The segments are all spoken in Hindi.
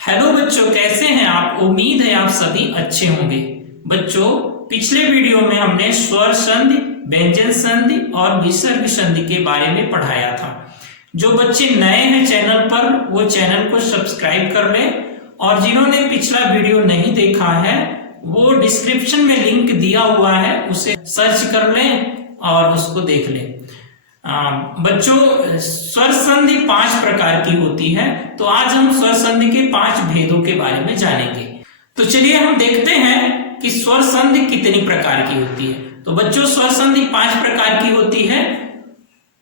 हेलो बच्चों, कैसे हैं आप। उम्मीद है आप सभी अच्छे होंगे। बच्चों, पिछले वीडियो में हमने स्वर संधि, व्यंजन संधि और विसर्ग संधि के बारे में पढ़ाया था। जो बच्चे नए हैं चैनल पर वो चैनल को सब्सक्राइब कर लें और जिन्होंने पिछला वीडियो नहीं देखा है वो डिस्क्रिप्शन में लिंक दिया हुआ है, उसे सर्च कर लें और उसको देख लें। बच्चों, स्वर संधि 5 प्रकार की होती है, तो आज हम स्वर संधि के 5 भेदों के बारे में जानेंगे। तो चलिए हम देखते हैं कि स्वर संधि कितनी प्रकार की होती है। तो बच्चों, स्वर संधि 5 प्रकार की होती है।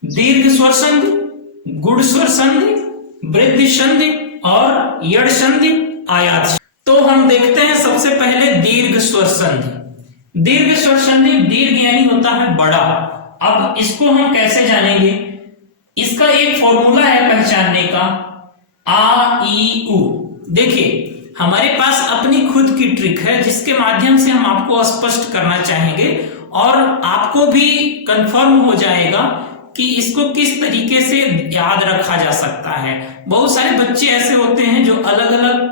दीर्घ स्वर संधि, गुड़ स्वर संधि, वृद्धि संधि और यड़ संधि, आयात। तो हम देखते हैं सबसे पहले दीर्घ स्वर संधि। दीर्घ स्वर संधि, दीर्घ यानी होता है बड़ा। अब इसको हम कैसे जानेंगे? इसका एक फॉर्मूला है पहचानने का, आ ई उ। देखिए, हमारे पास अपनी खुद की ट्रिक है जिसके माध्यम से हम आपको स्पष्ट करना चाहेंगे और आपको भी कंफर्म हो जाएगा कि इसको किस तरीके से याद रखा जा सकता है। बहुत सारे बच्चे ऐसे होते हैं जो अलग अलग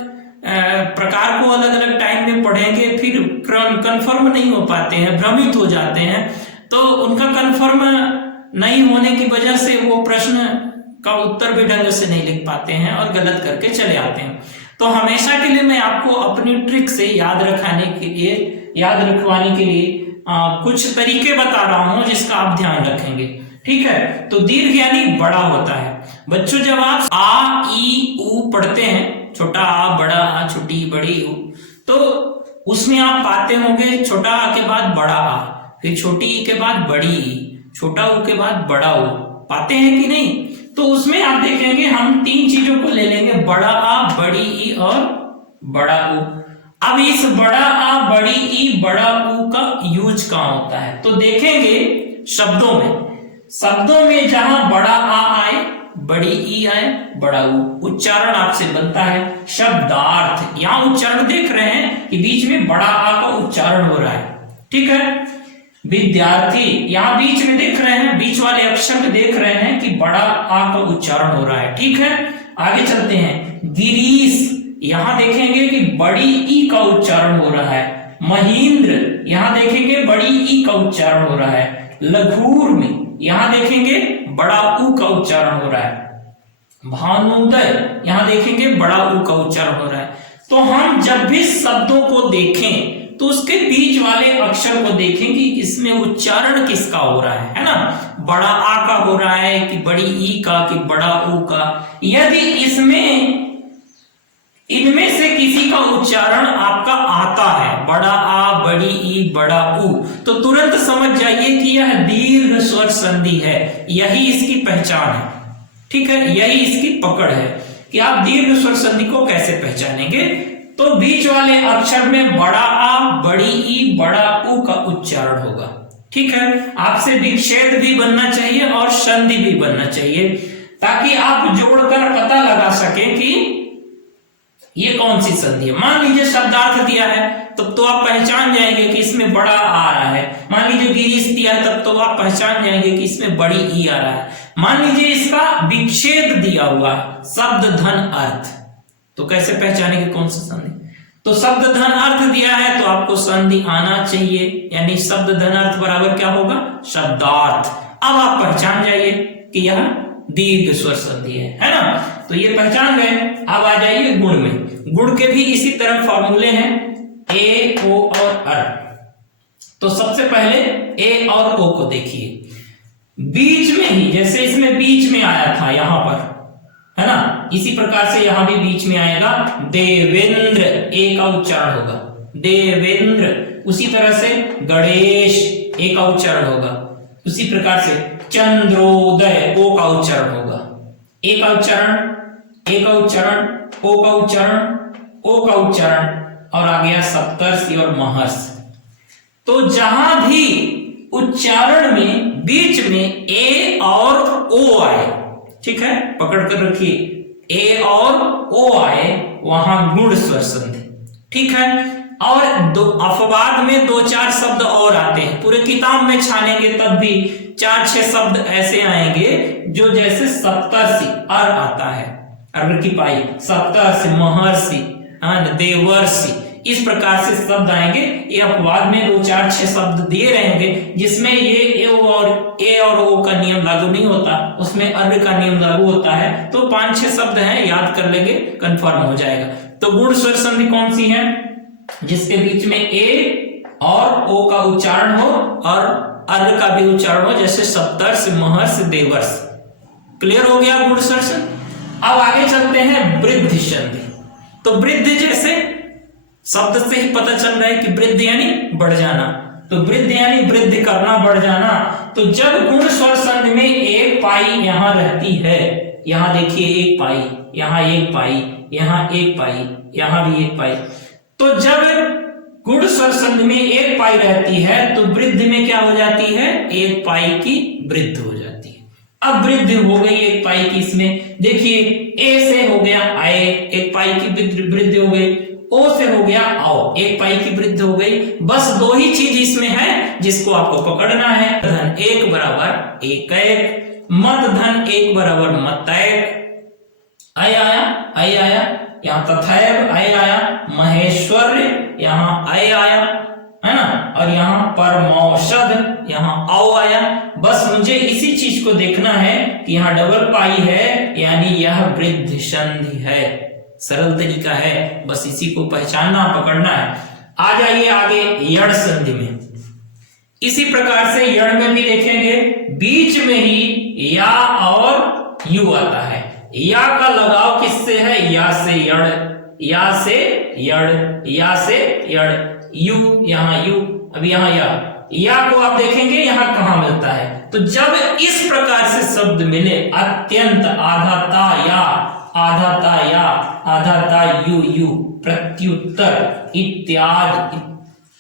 प्रकार को अलग अलग टाइम में पढ़ेंगे, फिर कंफर्म नहीं हो पाते हैं, भ्रमित हो जाते हैं। तो उनका कंफर्म नहीं होने की वजह से वो प्रश्न का उत्तर भी ढंग से नहीं लिख पाते हैं और गलत करके चले आते हैं। तो हमेशा के लिए मैं आपको अपनी ट्रिक से याद रखवाने के लिए कुछ तरीके बता रहा हूं जिसका आप ध्यान रखेंगे। ठीक है, तो दीर्घ यानी बड़ा होता है। बच्चों, जब आप आ ई उ पढ़ते हैं, छोटा आ, बड़ा आ, छोटी बड़ी उ, तो उसमें आप पाते होंगे छोटा आ के बाद बड़ा आ, फिर छोटी ई के बाद बड़ी ई, छोटा ऊ के बाद बड़ा ऊ, पाते हैं कि नहीं? तो उसमें आप देखेंगे हम 3 चीजों को ले लेंगे, बड़ा आ, बड़ी ई और बड़ा ऊ। अब इस बड़ा आ, बड़ी ई, बड़ा ऊ का यूज कहां होता है? तो देखेंगे शब्दों में जहां बड़ा आ आए, बड़ी ई आए, बड़ा ऊ, उच्चारण आपसे बनता है शब्दार्थ। यहां उच्चारण देख रहे हैं कि बीच में बड़ा आ का उच्चारण हो रहा है। ठीक है, विद्यार्थी, यहां बीच में देख रहे हैं, बीच वाले अक्षर में देख रहे हैं कि बड़ा आ का उच्चारण हो रहा है। ठीक है, आगे चलते हैं। गिरीश, यहां देखेंगे कि बड़ी ई का उच्चारण हो रहा है। महेंद्र, यहां देखेंगे बड़ी ई का उच्चारण हो रहा है। लघुर में यहां देखेंगे बड़ा ऊ का उच्चारण हो रहा है। भानुदय, यहां देखेंगे बड़ा ऊ का उच्चारण हो रहा है। तो हम जब भी शब्दों को देखें तो उसके बीच वाले अक्षर को देखें कि इसमें उच्चारण किसका हो रहा है ना? बड़ा आ का हो रहा है कि बड़ी ई का कि बड़ा ऊ का। यदि इनमें से किसी का उच्चारण आपका आता है, बड़ा आ, बड़ी ई, बड़ा ऊ, तो तुरंत समझ जाइए कि यह दीर्घ स्वर संधि है। यही इसकी पहचान है। ठीक है, यही इसकी पकड़ है कि आप दीर्घ स्वर संधि को कैसे पहचानेंगे। तो बीच वाले अक्षर में बड़ा आ, बड़ी ई, बड़ा ऊ का उच्चारण होगा। ठीक है, आपसे विच्छेद भी बनना चाहिए और संधि भी बनना चाहिए ताकि आप जोड़कर पता लगा सकें कि ये कौन सी संधि है। मान लीजिए शब्दार्थ दिया है तब तो आप पहचान जाएंगे कि इसमें बड़ा आ रहा है। मान लीजिए गिरीश दिया है तब तो आप पहचान जाएंगे कि इसमें बड़ी ई आ रहा है। मान लीजिए इसका विच्छेद दिया हुआ शब्द धन अर्थ, तो कैसे पहचानेंगे कौन सा संधि? तो शब्द धन अर्थ दिया है तो आपको संधि आना चाहिए, यानी शब्द धन अर्थ बराबर क्या होगा? शब्दार्थ। अब आप पहचान जाइए कि यह दीर्घ स्वर संधि है ना? तो ये पहचान गए। अब आ जाइए गुण में। गुण के भी इसी तरह फॉर्मूले हैं, ए, ओ और अर। तो सबसे पहले ए और ओ को देखिए। बीच में ही, जैसे इसमें बीच में आया था यहां पर, है ना, इसी प्रकार से यहां भी बीच में आएगा देवेंद्र, ए का उच्चारण होगा देवेंद्र। उसी तरह से गणेश, ए का उच्चारण होगा। उसी प्रकार से चंद्रोदय, ओ का उच्चारण होगा। ए का उच्चारण, ए का उच्चारण, ओ का उच्चारण, ओ का उच्चारण, और आ गया सप्तर्षि और महर्षि। तो जहां भी उच्चारण में बीच में ए और ओ आए, ठीक है, पकड़ कर रखिए, ए और ओ आए, वहां गुण स्वर संधि। ठीक है, और अपवाद में 2-4 शब्द और आते हैं। पूरे किताब में छानेंगे तब भी 4-6 शब्द ऐसे आएंगे जो जैसे सप्तर्षि अर आता है, अर्र की पाई, सप्तर्षि, महर्षि, देवर्षि, इस प्रकार से शब्द आएंगे। ये अपवाद में 2 4 6 शब्द दिए रहेंगे जिसमें ये ए और ओ का नियम लागू नहीं होता, उसमें अर्र का नियम लागू होता है। तो 5 6 शब्द हैं, याद कर लेंगे, कंफर्म हो जाएगा। तो गुण स्वर संधि कौन सी है? जिसके बीच में ए और ओ का उच्चारण हो और अर्र का भी उच्चारण हो, जैसे सप्तर्षि, महर्षि, देवर्षि। क्लियर हो गया गुण स्वर संधि। अब आगे चलते हैं वृद्धि संधि। तो वृद्धि, जैसे शब्द से ही पता चल रहा है कि वृद्धि यानी बढ़ जाना, तो वृद्धि यानी वृद्धि करना, बढ़ जाना। तो जब गुण स्वर संधि में एक पाई यहां रहती है, यहां देखिए एक पाई, यहां एक पाई, यहां एक पाई, यहां भी एक पाई, तो जब गुण स्वर संधि में एक पाई रहती है तो वृद्धि में क्या हो जाती है? एक पाई की वृद्धि हो जाती है। अब वृद्धि हो गई एक पाई की, इसमें देखिए ए से हो गया आए, एक पाई की वृद्धि हो गई, ओ से हो गया आओ, एक पाई की वृद्धि हो गई। बस 2 ही चीज इसमें है जिसको आपको पकड़ना है। धन 1 बराबर एक एक, मत धन 1 बराबर मत एक, आय आया, यहाँ तथैव आय आया, महेश्वर्य यहाँ आय आया, है ना, और यहाँ परमौषध यहाँ आओ आया। बस मुझे इसी चीज को देखना है कि यहाँ डबल पाई है, यानी यह वृद्धि संधि है। सरल तरीका है, बस इसी को पहचानना, पकड़ना है। आ जाइए आगे यड़ संधि में। इसी प्रकार से यड़ में भी देखेंगे, बीच में ही या और यू आता है। या का लगाव किससे है? या से यड़, या से यड़, या से यड़, यू, यहाँ यू, अभी यहाँ या को आप देखेंगे यहाँ कहां मिलता है। तो जब इस प्रकार से शब्द मिले, अत्यंत, आधाता या, आधाता या, आधाता यू, प्रत्युत्तर, इत्यादि,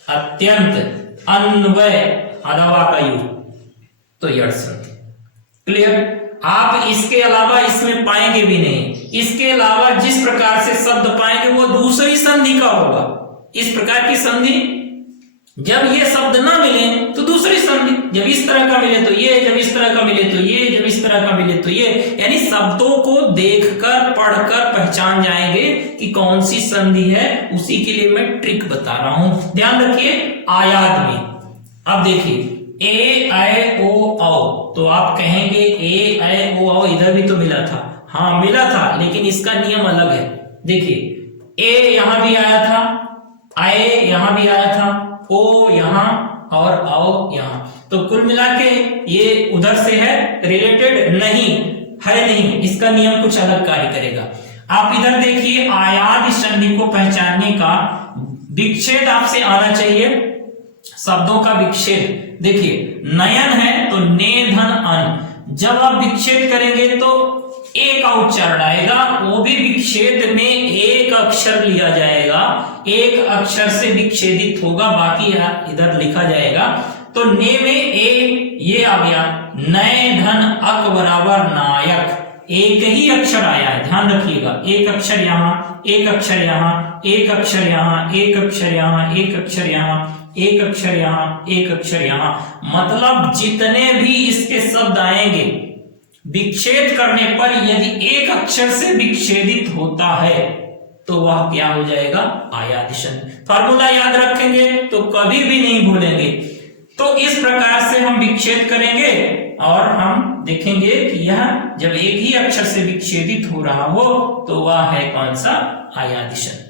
अत्यंत, अन्वय, अथवा का यू, तो यड़ संधि। क्लियर? आप इसके अलावा इसमें पाएंगे भी नहीं। इसके अलावा जिस प्रकार से शब्द पाएंगे वो दूसरी संधि का होगा। इस प्रकार की संधि, जब ये शब्द ना मिले तो दूसरी संधि, जब इस तरह का मिले तो ये, जब इस तरह का मिले तो ये, जब इस तरह का मिले तो ये, यानी शब्दों को देखकर, पढ़कर पहचान जाएंगे कि कौन सी संधि है। उसी के लिए मैं ट्रिक बता रहा हूं, ध्यान रखिए। आयात में अब देखिए ए ऐ ओ औ, तो आप कहेंगे ए ऐ ओ औ इधर भी तो मिला था। हाँ मिला था, लेकिन इसका नियम अलग है। देखिए ए यहां भी आया था, आए यहां भी आया था, ओ यहां और आओ यहां, तो कुल मिला के ये उधर से है, रिलेटेड नहीं है, नहीं, इसका नियम कुछ अलग कार्य करेगा। आप इधर देखिए, आयात संधि को पहचानने का विच्छेद आपसे आना चाहिए, शब्दों का विच्छेद। देखिए नयन है तो ने धन अन, जब आप विच्छेद करेंगे तो ए का उच्चारण आएगा, वो भी विच्छेद में एक अक्षर लिया जाएगा, एक अक्षर से विच्छेदित होगा, बाकी इधर लिखा जाएगा। तो ने में ए ये आ गया, नए धन अक बराबर नायक, एक ही अक्षर आया है, ध्यान रखिएगा। एक अक्षर यहाँ, एक अक्षर यहाँ, एक अक्षर यहाँ, एक अक्षर यहाँ, एक अक्षर यहाँ, एक अक्षर यहाँ, एक अक्षर यहाँ, मतलब जितने भी इसके शब्द आएंगे विच्छेद करने पर यदि एक अक्षर से विच्छेदित होता है तो वह क्या हो जाएगा? आयात संधि। फार्मूला याद रखेंगे तो कभी भी नहीं भूलेंगे। तो इस प्रकार से हम विच्छेद करेंगे और हम देखेंगे कि यह जब एक ही अक्षर से विच्छेदित हो रहा हो तो वह है कौन सा? आयात संधि।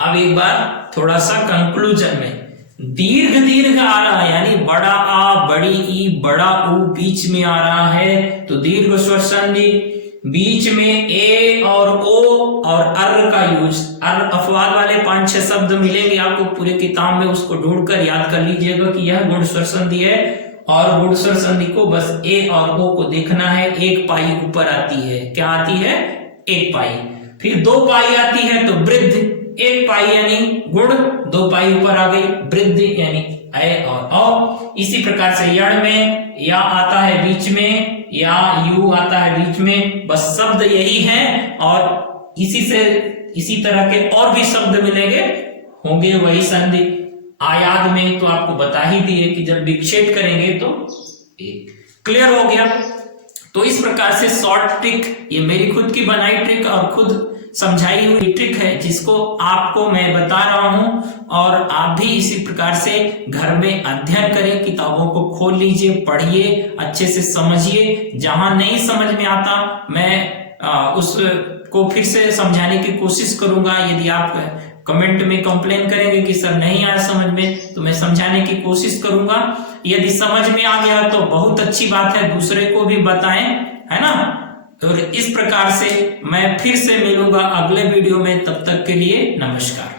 अब एक बार थोड़ा सा कंक्लूजन में, दीर्घ दीर्घ आ रहा है, यानी बड़ा आ, बड़ी ई, बड़ा ऊ बीच में आ रहा है तो दीर्घ स्वर संधि। बीच में ए और ओ और अर्र का यूज, अर्र अपवाद वाले 5-6 शब्द मिलेंगे आपको पूरे किताब में, उसको ढूंढकर याद कर लीजिएगा कि यह गुण स्वर संधि है। और गुण स्वर संधि को बस ए और ओ को देखना है। एक पाई ऊपर आती है, क्या आती है? एक पाई। फिर 2 पाई आती है तो वृद्धि, एक पाई यानी गुण, 2 पाई ऊपर आ गई वृद्धि यानी ऐ और औ। इसी प्रकार से यड़ में या आता है बीच में, या यू आता है बीच में, बस शब्द यही है। और इसी तरह के और भी शब्द मिलेंगे, होंगे वही संधि। आयात में तो आपको बता ही दिए कि जब विच्छेद करेंगे तो एक। क्लियर हो गया? तो इस प्रकार से शॉर्ट ट्रिक, ये मेरी खुद की बनाई ट्रिक और खुद समझाई हुई ट्रिक है, जिसको आपको मैं बता रहा हूं, और आप भी इसी प्रकार से घर में अध्ययन करें, किताबों को खोल लीजिए, पढ़िए, अच्छे से समझिए। जहां नहीं समझ में आता मैं उसको फिर से समझाने की कोशिश करूंगा। यदि आप कमेंट में कंप्लेन करेंगे कि सर नहीं आया समझ में, तो मैं समझाने की कोशिश करूंगा। यदि समझ में आ गया तो बहुत अच्छी बात है, दूसरे को भी बताएं, है ना। और इस प्रकार से मैं फिर से मिलूंगा अगले वीडियो में, तब तक के लिए नमस्कार।